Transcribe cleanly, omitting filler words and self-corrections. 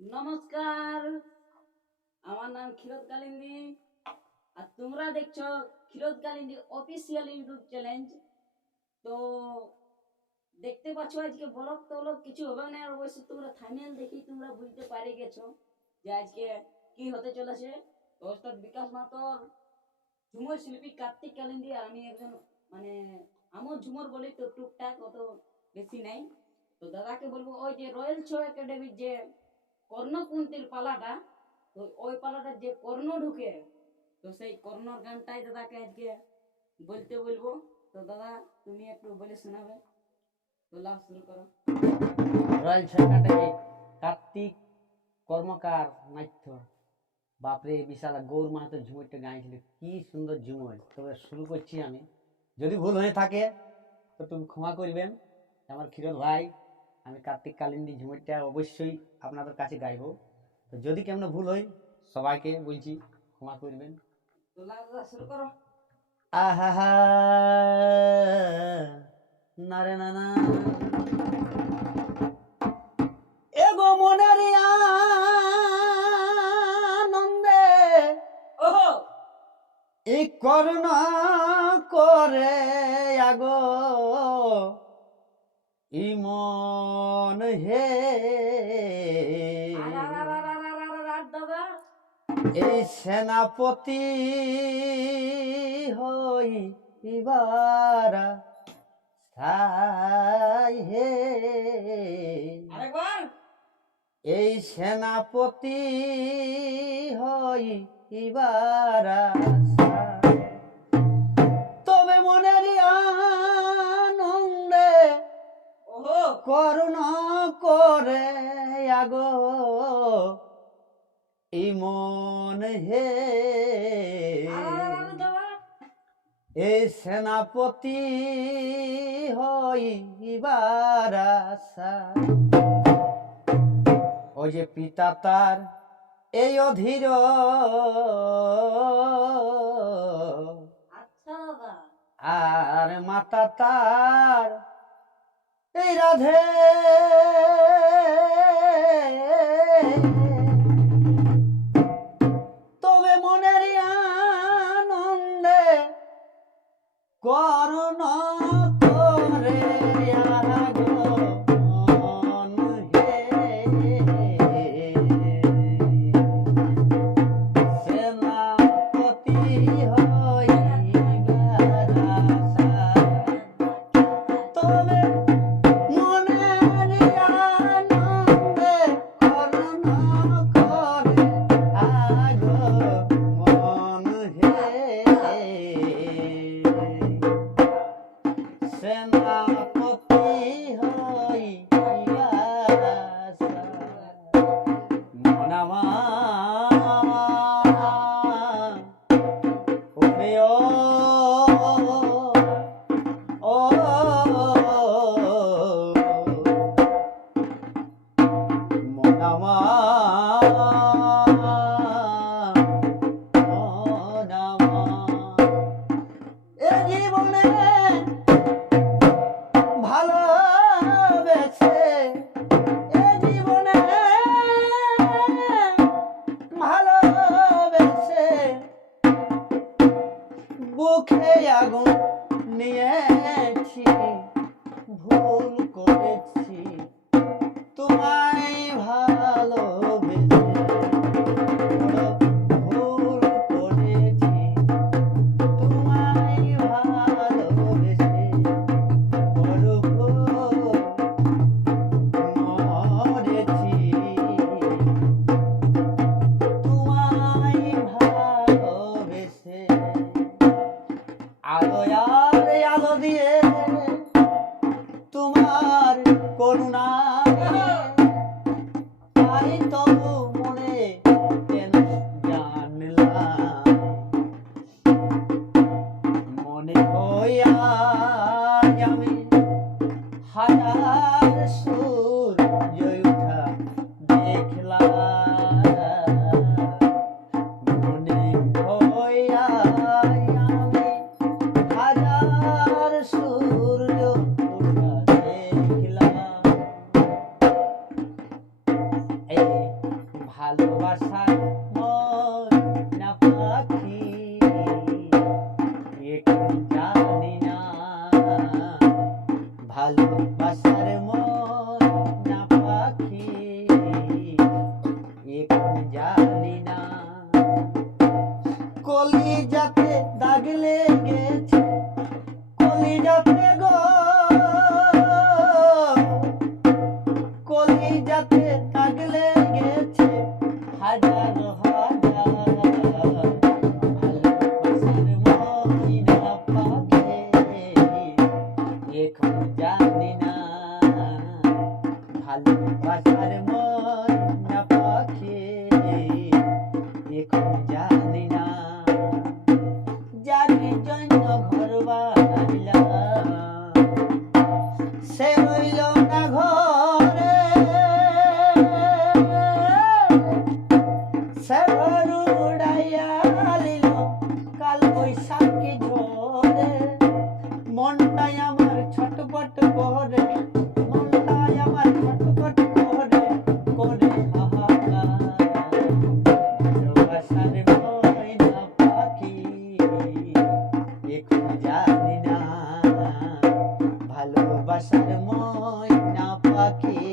নমস্কার, আমার নাম ক্ষীরোদ কালিন্দী আর তোমরা দেখছো Kshirod Kalindi official YouTube channel. তো দেখতে পাচ্ছ আজকে ব্লগ টলগ কিছু হবে না, আর অবশ্যই তোমরা থাম্বনেল দেখি তোমরা বুঝতে পারে গেছো যে আজকে কি হতে চলেছে। তো ওস্তাদ বিকাশ মাতর, ঝুমুর শিল্পী কার্তিক কালিন্দী, আর আমি একজন মানে আমার ঝুমুর বলি তো টুকটাক, অত বেশি নাই। তো দাদাকে বলবো ওই যে রয়্যাল শো একাডেমির যে কর্ণকুন্তির পালাটা, তো ওই পালাটা যে কর্ণ ঢুকে, তো সেই কর্ণর গানটাই দাদাকে আজকে বলতে বলবো। তো দাদা তুমি একটু বলে শোনাবে, তো লাভ শুরু করো। রয়্যাল ছয়কাটে কার্তিক কর্মকার নাট্য, বাপরে বিশাল গৌর মাহাতো ঝুমুরটা গাইছিল, কি সুন্দর ঝুমুর। তবে শুরু করছি আমি, যদি ভুল হয়ে থাকে তো তুমি ক্ষমা করবেন। আমার ক্ষীরোদ ভাই, আমি কার্তিক কালিন্দী ঝুমুরটা অবশ্যই আপনাদের কাছে গাইব। তো যদি কেমন ভুল হয় সবাইকে বলছি ক্ষমা করবেন। তো লাভ দাদা শুরু করো। আহা না রে না না এগো মনের আনন্দে ওহো এই করুণা করে আগো ইমন হে দাদা, এই সেনাপতি হই ইবারা স্থাই হে আরেকবার। এই সেনাপতি হই ইবারা তবে মনের আনন্দে ওহো করুণা করে আগো ইমন হে দাদা, এই সেনাপতি হইবার আশা ওই যে পিতা তার এই অধীর আচ্ছা দাদা, আর মাতা তার এই রাধে তবে মনের আনন্দে করুণ করে আগো মন হে সেনাপতি হইবার আশা তবে মনের আনন্দে করুণ করে আগো মন হে সেনাপতি হইবার আশা মন আমার ওরে ও মন আমার মন আমার এ জীবনে ভালোবেসে এ জীবনে ভালোবেসে বুকে আগুন নিয়েছি ভুল করেছি তোমায় ভালোবেসে বড় ভুল করেছি তোমায় ভালোবেসে বড় ভুল মরেছি তোমায় ভালোবেসে আলো আর আলো দিয়ে তোমার করুণা তাই তবু মনে কেন জানলাম মনে হইয়া আমি হাজার সূর্য উঠা দেখলাম মনে হইয়া আমি হাজার সূর্য উঠা দেখলাম ভালোবাসার ময়না পাখি এখন জানি না, ভালোবাসার ময়না পাখি এখন জানি না। কলিজাতে দাগ লেগেছে, কলিজাতে গো, কলিজাতে দাগ লেগেছে হাজার হাজার, ভালোবাসার ময়না পাখি এখন জানি না, ভালোবাসার ময়না পাখি এখন জানি না। যার জন্য ঘর বানাইলাম সে রইল না ঘরে, সে ঘর উড়াইয়া লিল কাল বৈশাখী ঝড়ে। মনটাই আমার ছটপট করে, মনটাই আমার ছটপট করে, করে হাহাকার। ভালোবাসার ময়না পাখি এখন জানি না, ভালোবাসার ময়না পাখি